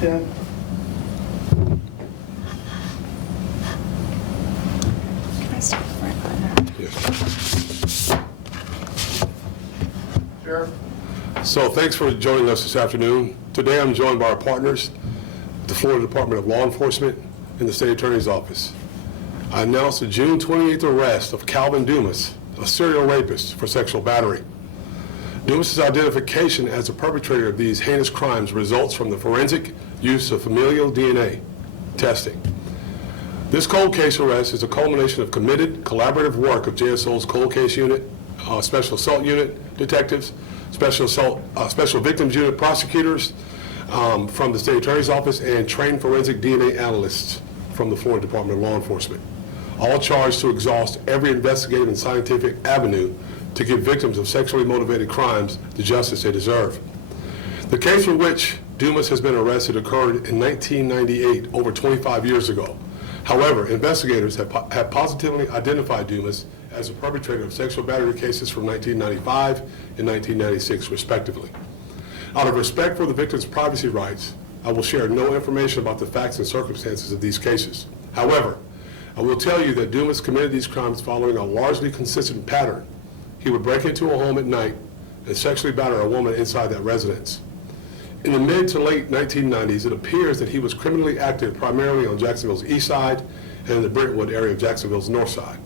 Tim? Can I start right by there? Yes. Sheriff? So thanks for joining us this afternoon. Today I'm joined by our partners, the Florida Department of Law Enforcement and the State Attorney's Office. I announced the June 28th arrest of Calvin Dumas, a serial rapist, for sexual battery. Dumas' identification as the perpetrator of these heinous crimes results from the forensic use of familial DNA testing. This cold case arrest is a culmination of committed, collaborative work of JSO's cold case unit, special assault unit detectives, special victims unit prosecutors from the State Attorney's Office, and trained forensic DNA analysts from the Florida Department of Law Enforcement, all charged to exhaust every investigative and scientific avenue to give victims of sexually motivated crimes the justice they deserve. The case for which Dumas has been arrested occurred in 1998, over 25 years ago. However, investigators have positively identified Dumas as a perpetrator of sexual battery cases from 1995 and 1996, respectively. Out of respect for the victim's privacy rights, I will share no information about the facts and circumstances of these cases. However, I will tell you that Dumas committed these crimes following a largely consistent pattern. He would break into a home at night and sexually batter a woman inside that residence. In the mid to late 1990s, it appears that he was criminally active primarily on Jacksonville's east side and in the Brentwood area of Jacksonville's north side.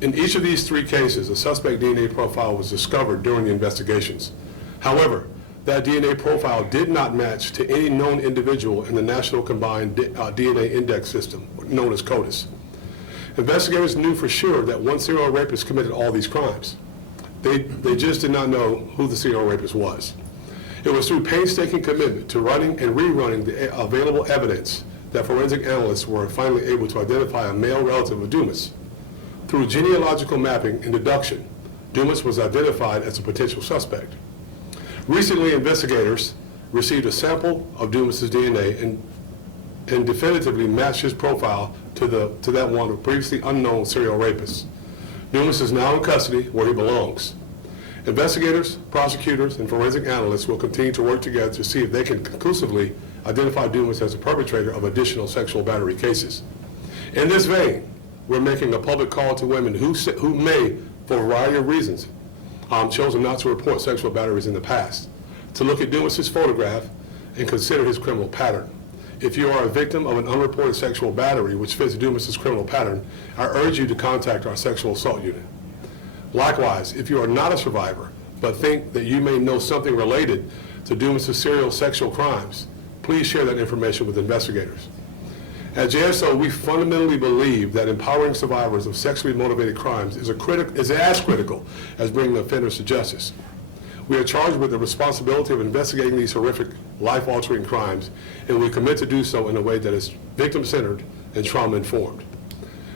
In each of these three cases, a suspect DNA profile was discovered during the investigations. However, that DNA profile did not match to any known individual in the National Combined DNA Index System, known as CODIS. Investigators knew for sure that one serial rapist committed all these crimes. They just did not know who the serial rapist was. It was through painstaking commitment to running and rerunning the available evidence that forensic analysts were finally able to identify a male relative of Dumas. Through genealogical mapping and deduction, Dumas was identified as a potential suspect. Recently, investigators received a sample of Dumas' DNA and definitively matched his profile to that one of previously unknown serial rapists. Dumas is now in custody where he belongs. Investigators, prosecutors, and forensic analysts will continue to work together to see if they can conclusively identify Dumas as a perpetrator of additional sexual battery cases. In this vein, we're making a public call to women who may, for a variety of reasons, chosen not to report sexual batteries in the past, to look at Dumas' photograph and consider his criminal pattern. If you are a victim of an unreported sexual battery which fits Dumas' criminal pattern, I urge you to contact our sexual assault unit. Likewise, if you are not a survivor but think that you may know something related to Dumas' serial sexual crimes, please share that information with investigators. At JSO, we fundamentally believe that empowering survivors of sexually motivated crimes is as critical as bringing offenders to justice. We are charged with the responsibility of investigating these horrific, life-altering crimes, and we commit to do so in a way that is victim-centered and trauma-informed.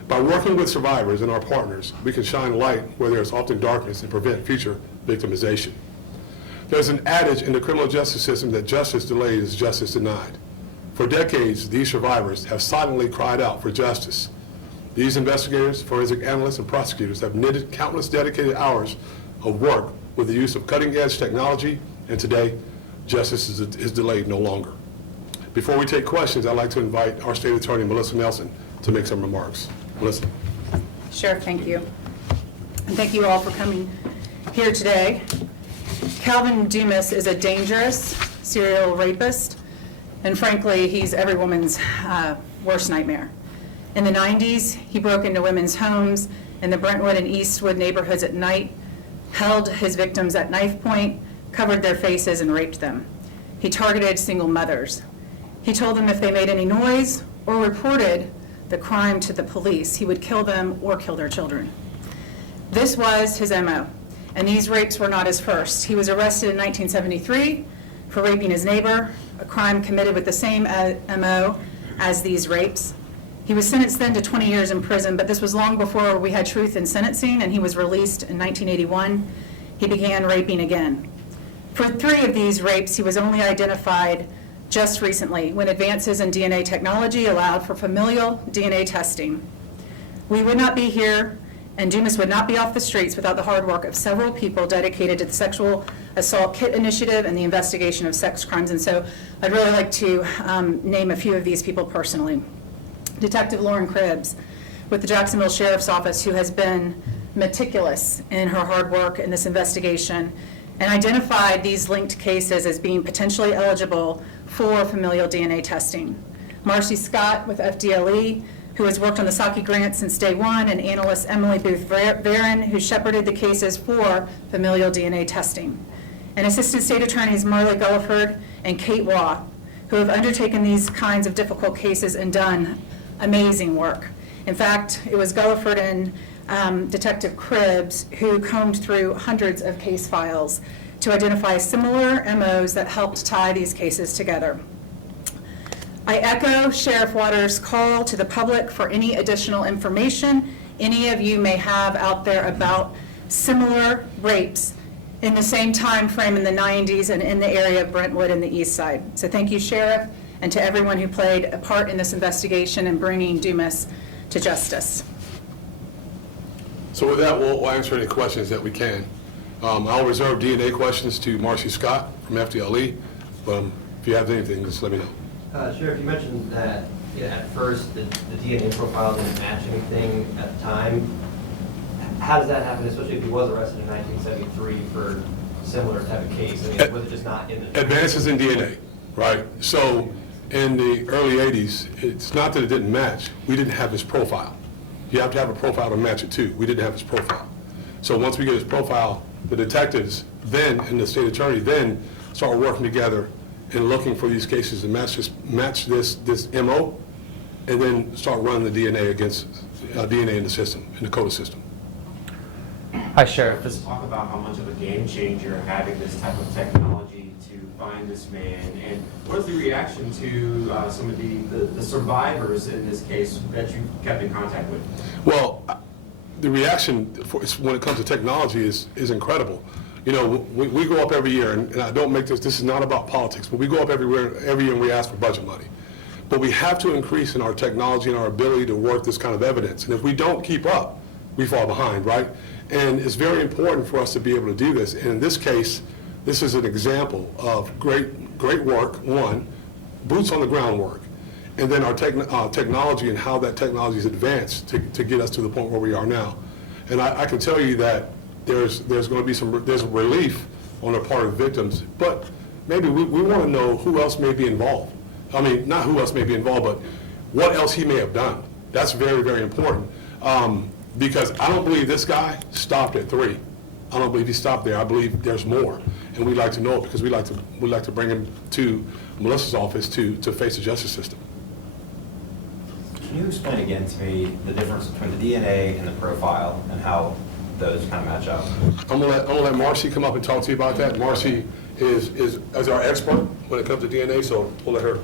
By working with survivors and our partners, we can shine light where there is often darkness and prevent future victimization. There's an adage in the criminal justice system that justice delayed is justice denied. For decades, these survivors have silently cried out for justice. These investigators, forensic analysts, and prosecutors have knitted countless dedicated hours of work with the use of cutting-edge technology, and today, justice is delayed no longer. Before we take questions, I'd like to invite our State Attorney, Melissa Nelson, to make some remarks. Melissa. Sure, thank you. And thank you all for coming here today. Calvin Dumas is a dangerous serial rapist, and frankly, he's every woman's worst nightmare. In the 90s, he broke into women's homes in the Brentwood and Eastwood neighborhoods at night, held his victims at knife point, covered their faces, and raped them. He targeted single mothers. He told them if they made any noise or reported the crime to the police, he would kill them or kill their children. This was his MO, and these rapes were not his first. He was arrested in 1973 for raping his neighbor, a crime committed with the same MO as these rapes. He was sentenced then to 20 years in prison, but this was long before we had truth in sentencing, and he was released in 1981. He began raping again. For 3 of these rapes, he was only identified just recently when advances in DNA technology allowed for familial DNA testing. We would not be here, and Dumas would not be off the streets without the hard work of several people dedicated to the sexual Assault Kit Initiative and the investigation of sex crimes. And so I'd really like to name a few of these people personally. Detective Lauren Cribbs with the Jacksonville Sheriff's Office, who has been meticulous in her hard work in this investigation and identified these linked cases as being potentially eligible for familial DNA testing. Marcy Scott with FDLE, who has worked on the Saki grant since day one, and analyst Emily Booth Varon, who shepherded the cases for familial DNA testing. And Assistant State Attorneys Marley Gulliford and Kate Waugh, who have undertaken these kinds of difficult cases and done amazing work. In fact, it was Gulliford and Detective Cribbs who combed through hundreds of case files to identify similar MOs that helped tie these cases together. I echo Sheriff Waters' call to the public for any additional information any of you may have out there about similar rapes in the same time frame in the 90s and in the area of Brentwood and the East Side. So thank you, Sheriff, and to everyone who played a part in this investigation and bringing Dumas to justice. So with that, we'll answer any questions that we can. I'll reserve DNA questions to Marcy Scott from FDLE. If you have anything, just let me know. Sheriff, you mentioned that at first the DNA profile didn't match anything at the time. How does that happen, especially if he was arrested in 1973 for a similar type of case? I mean, was it just not in the... Advances in DNA, right? So in the early 80s, it's not that it didn't match. We didn't have his profile. You have to have a profile to match it too. We didn't have his profile. So once we get his profile, the detectives then and the state attorney then start working together and looking for these cases and match this MO, and then start running the DNA against DNA in the system, in the CODA system. Hi, Sheriff. Let's talk about how much of a game changer having this type of technology to find this man, and what's the reaction to some of the survivors in this case that you kept in contact with? Well, the reaction when it comes to technology is incredible. You know, we go up every year, and I don't make this is not about politics, but we go up every year and we ask for budget money. But we have to increase in our technology and our ability to work this kind of evidence. And if we don't keep up, we fall behind, right? And it's very important for us to be able to do this. And in this case, this is an example of great work, one, boots on the ground work, and then our technology and how that technology is advanced to get us to the point where we are now. And I can tell you that there's going to be there's relief on the part of victims, but maybe we want to know who else may be involved. I mean, not who else may be involved, but what else he may have done. That's very, very important. Because I don't believe this guy stopped at 3. I don't believe he stopped there. I believe there's more, and we'd like to know it because we'd like to bring him to Melissa's office to face the justice system. Can you explain again to me the difference between the DNA and the profile and how those kind of match up? I'm gonna let Marcy come up and talk to you about that. Marcy is our expert when it comes to DNA, so we'll let her.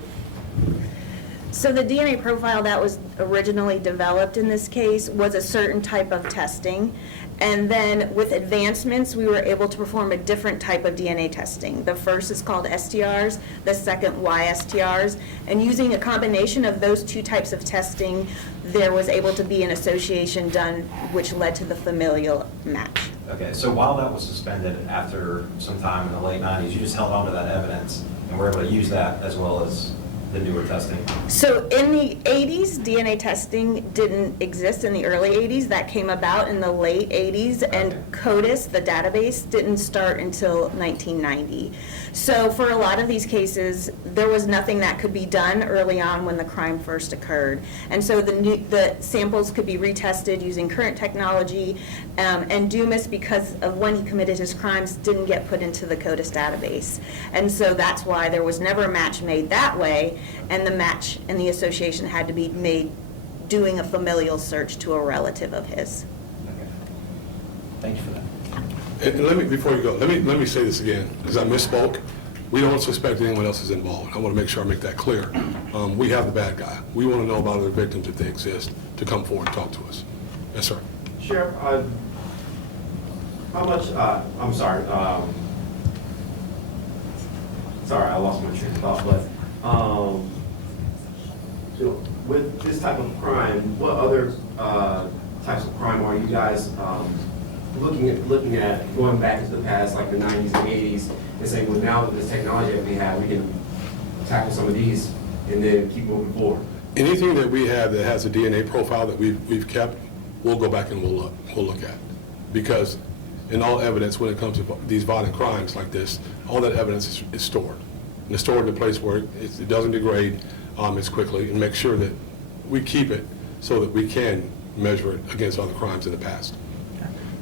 So the DNA profile that was originally developed in this case was a certain type of testing. And then with advancements, we were able to perform a different type of DNA testing. The first is called STRs, the second YSTRs. And using a combination of those two types of testing, there was able to be an association done which led to the familial match. Okay, so while that was suspended after some time in the late 90s, you just held on to that evidence and were able to use that as well as the newer testing? So in the 80s, DNA testing didn't exist in the early 80s. That came about in the late 80s, and CODIS, the database, didn't start until 1990. So for a lot of these cases, there was nothing that could be done early on when the crime first occurred. And so the samples could be retested using current technology, and Dumas, because of when he committed his crimes, didn't get put into the CODIS database. And so that's why there was never a match made that way, and the match and the association had to be made doing a familial search to a relative of his. Okay. Thank you for that. And let me, before you go, let me say this again, because I misspoke. We don't suspect anyone else is involved. I want to make sure I make that clear. We have the bad guy. We want to know about other victims if they exist to come forward and talk to us. Yes, sir. Sheriff, how much, I'm sorry, sorry, I lost my train of thought, but so with this type of crime, what other types of crime are you guys looking at going back into the past, like the 90s and 80s, and saying, well, now with this technology that we have, we can tackle some of these and then keep moving forward. Anything that we have that has a DNA profile that we've kept, we'll go back and we'll look at. Because in all evidence, when it comes to these violent crimes like this, all that evidence is stored. And it's stored in a place where it doesn't degrade as quickly, and make sure that we keep it so that we can measure it against other crimes in the past.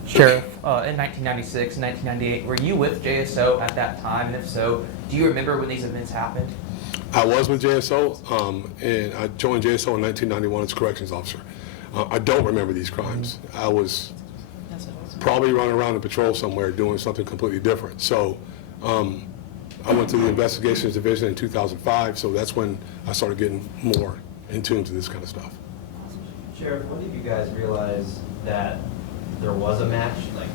Sheriff, in 1996 and 1998, were you with JSO at that time? And if so, do you remember when these events happened? I was with JSO, and I joined JSO in 1991 as corrections officer. I don't remember these crimes. I was probably running around in patrol somewhere doing something completely different. So I went to the investigations division in 2005, so that's when I started getting more in tune to this kind of stuff. Sheriff, when did you guys realize that there was a match, like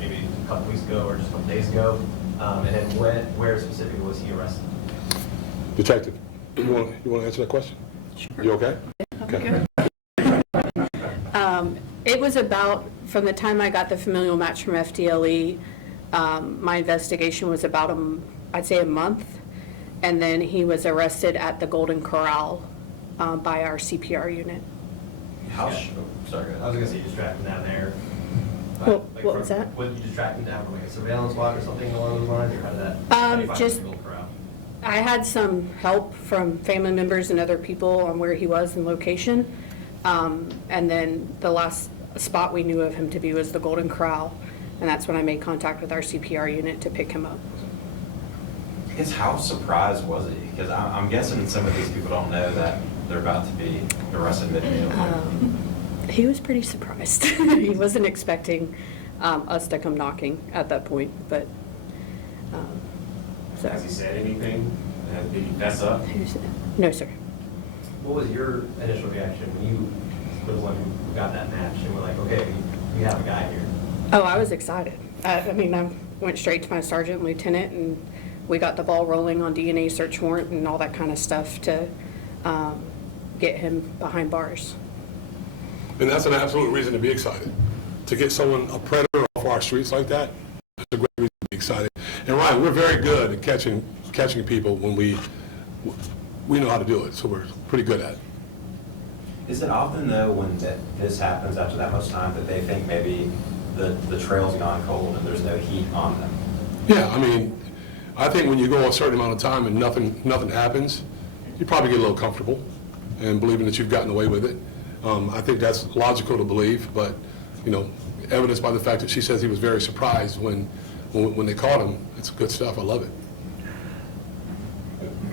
maybe a couple weeks ago or just a couple days ago? And then where specifically was he arrested? Detective, you want to answer that question? Sure. You okay? Okay. It was about, from the time I got the familial match from FDLE, my investigation was about, I'd say a month, and then he was arrested at the Golden Corral by our CPR unit. Sorry, go I ahead. was gonna say you just tracked him down there. What was that? Would you just track him down from like a surveillance log or something along those lines, or how did that? how did you find just- the Golden Corral? I had some help from family members and other people on where he was and location. And then the last spot we knew of him to be was the Golden Corral. And that's when I made contact with our CPR unit to pick him up. I guess how surprised was he? Because I'm guessing some of these people don't know that they're about to be arrested mid-meal. He was pretty surprised. He wasn't expecting us to come knocking at that point, but, so. Has he said anything? Did he fess up? No, sir. What was your initial reaction when you were the one who got that match and were like, okay, we have a guy here? Oh, I was excited. I mean, I went straight to my sergeant and lieutenant, and we got the ball rolling on DNA search warrant and all that kind of stuff to get him behind bars. And that's an absolute reason to be excited. To get someone, a predator, off our streets like that, that's a great reason to be excited. And Ryan, we're very good at catching people when we know how to do it, so we're pretty good at it. Is it often, though, when this happens after that much time, that they think maybe the trail's gone cold and there's no heat on them? Yeah, I mean, I think when you go a certain amount of time and nothing happens, you probably get a little comfortable and believing that you've gotten away with it. I think that's logical to believe, but, you know, evidenced by the fact that she says he was very surprised when they caught him. It's good stuff. I love it.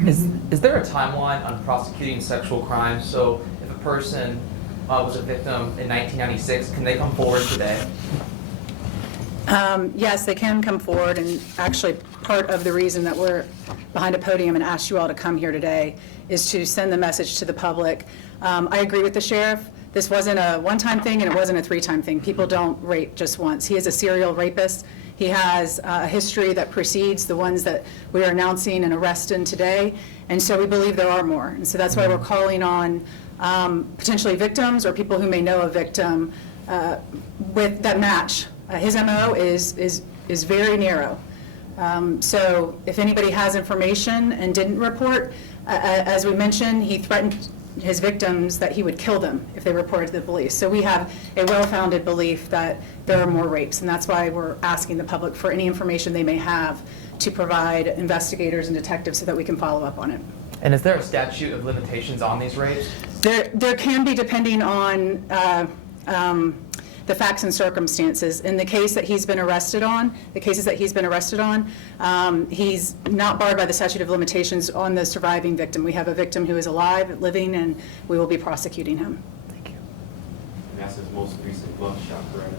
Is there a timeline on prosecuting sexual crimes? So if a person was a victim in 1996, can they come forward today? Yes, they can come forward, and actually part of the reason that we're behind a podium and asked you all to come here today is to send the message to the public. I agree with the sheriff. This wasn't a one-time thing and it wasn't a three-time thing. People don't rape just once. He is a serial rapist. He has a history that precedes the ones that we are announcing and arresting today, and so we believe there are more. And so that's why we're calling on potentially victims or people who may know a victim with that match. His MO is very narrow. So if anybody has information and didn't report, as we mentioned, he threatened his victims that he would kill them if they reported to the police. So we have a well-founded belief that there are more rapes, and that's why we're asking the public for any information they may have to provide investigators and detectives so that we can follow up on it. And is there a statute of limitations on these rapes? There can be, depending on the facts and circumstances. In the case that he's been arrested on, he's not barred by the statute of limitations on the surviving victim. We have a victim who is alive, living, and we will be prosecuting him. Thank you. And that's his most recent glove shot, correct?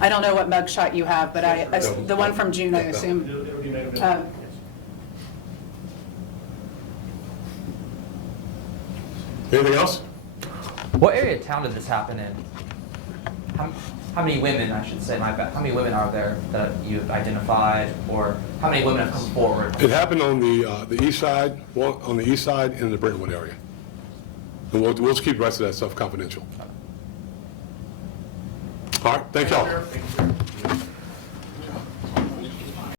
I don't know what mugshot you have, but the one from June, I assume. Anything else? What area of town did this happen in? How many women, I should say, my bad, how many women are there that you've identified, or how many women have come forward? It happened on the east side, in the Brentwood area. And we'll just keep the rest of that stuff confidential. All right, thank y'all. Thank you, sir.